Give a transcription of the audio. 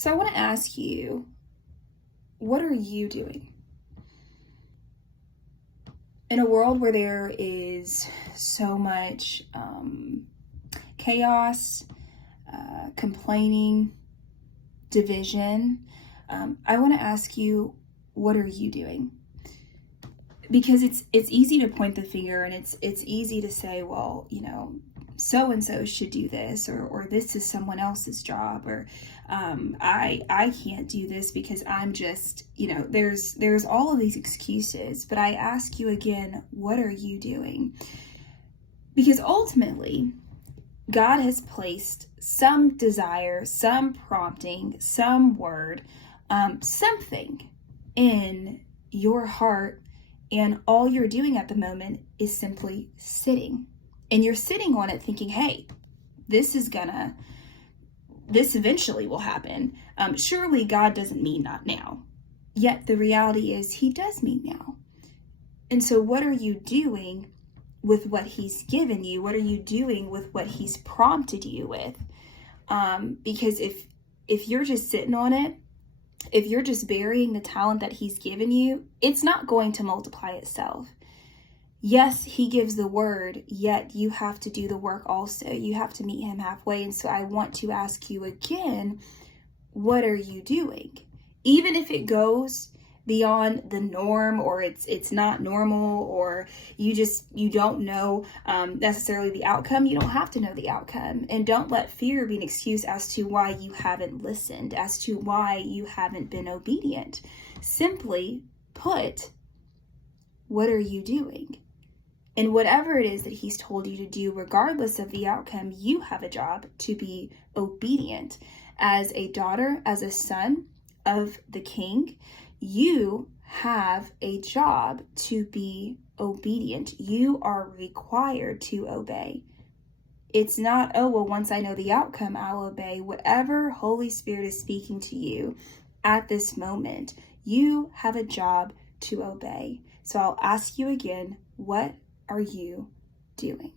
So I want to ask you, what are you doing? In a world where there is so much chaos, complaining, division, I want to ask you, what are you doing? Because it's easy to point the finger, and it's easy to say, well, so and so should do this, or this is someone else's job, or I can't do this because I'm just, there's all of these excuses. But I ask you again, what are you doing? Because ultimately, God has placed some desire, some prompting, some word, something in your heart, and all you're doing at the moment is simply sitting. And you're sitting on it thinking, hey, this eventually will happen. Surely God doesn't mean not now. Yet the reality is he does mean now. And so what are you doing with what he's given you? What are you doing with what he's prompted you with? Because if you're just sitting on it, if you're just burying the talent that he's given you, it's not going to multiply itself. Yes, he gives the word, yet you have to do the work also. You have to meet him halfway. And so I want to ask you again, what are you doing? Even if it goes beyond the norm, or it's not normal, or you don't know necessarily the outcome, you don't have to know the outcome. And don't let fear be an excuse as to why you haven't listened, as to why you haven't been obedient. Simply put, what are you doing? And whatever it is that he's told you to do, regardless of the outcome, you have a job to be obedient. As a daughter, as a son of the King, you have a job to be obedient. You are required to obey. It's not, oh, well, once I know the outcome, I'll obey. Whatever Holy Spirit is speaking to you at this moment, you have a job to obey. So I'll ask you again, what are you doing?